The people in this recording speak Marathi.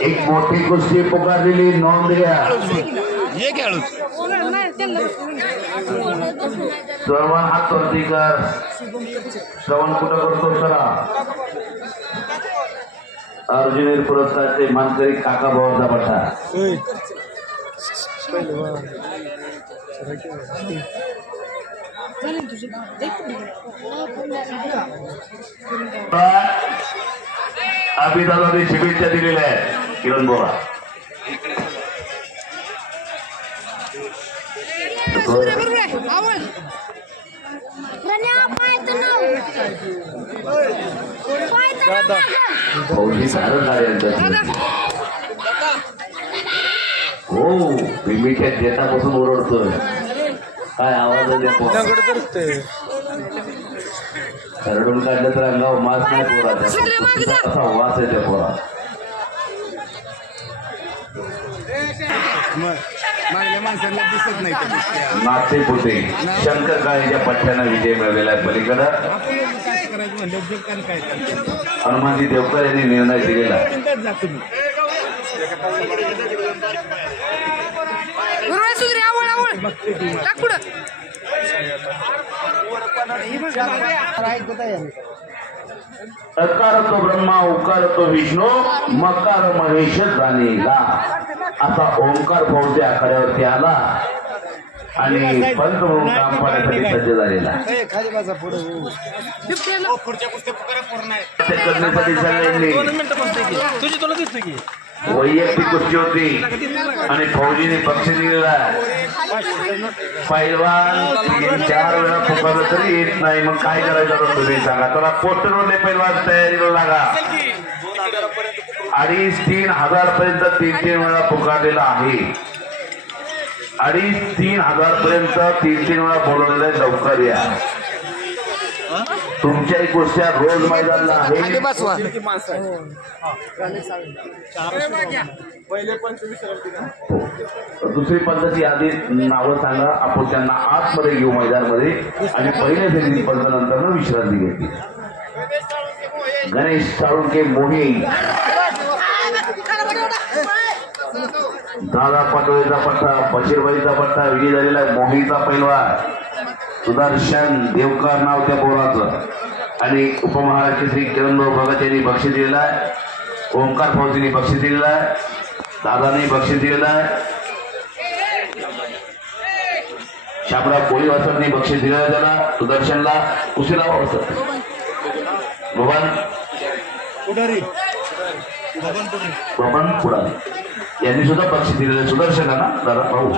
एक मोठी कुस्ती पुकारलेली नोंद घ्या। श्रवण हात वरती कर, श्रवण कुठं करतो सरा। अर्जुन पुरस्कारचे मानकरी काका भाऊचा बट्टा। अभिदादांनी शुभेच्छा दिलेल्या आहेत किरण बोरा। हो भीमीच्या देतापासून ओरडतोय, काय आवाज देतो रडून काढलं तर अंगावर मास नाही पोराचा, असा वास आहे त्या पोरा। नाते पुते शंकर काळेच्या पट्ट्यानं विजय मिळवलेला आहे। पलीकडं हनुमानजी देवकर यांनी निर्णय दिलेला आहे। अकार तो ब्रह्मा उकार तो विष्णू मकार महेश जाणेला, असा ओंकार भाऊच्या आखाड्यावरती आला आणि पंत म्हणून काम पाहण्यासाठी सज्ज झालेला करण्यासाठी सगळ्यांनी वैयक्तिक कुस्ती होती आणि फौजीने बक्षीस दिलेला। पैलवान 4 वेळा पुकारलं तरी येत नाही, मग काय करायचं तुम्ही सांगा। त्याला पोस्टरवरले पैलवान तयारीला लागा। 2,500-3,000 पर्यंत 3-3 वेळा पुकारलेला आहे। 2,500-3,000 पर्यंत 3-3 वेळा बोलवलेलं आहे। लवकर या, तुमच्या एक गोष्टी रोज मैदानला आहे। दुसरी पद्धती आधी नावं सांगा, आपण त्यांना आतमध्ये घेऊ मैदानमध्ये आणि पहिल्या फेरीतील पंच नंतर विश्रांती घेतली। गणेश साळुंके मोही, दादा पटोळेचा पट्टा, बशीरबाईचा पट्टा विजय झालेला आहे। मोहीचा पैलवान सुदर्शन देवकर नाव त्या पोराचं आणि उपमहाराष्ट्र श्री किरणभाऊ भगत यांनी बक्षीस दिलेला आहे। ओंकार फौजींनी बक्षीस दिलेला आहे, दादांनी बक्षीस दिलेला आहे, शामराव कोळीवासरनी बक्षीस दिलेलं आहे त्याला। सुदर्शनला उशिरा बबन पुढारी यांनी सुद्धा बक्षीस दिलेलं आहे सुदर्शनाला दादा भाऊ।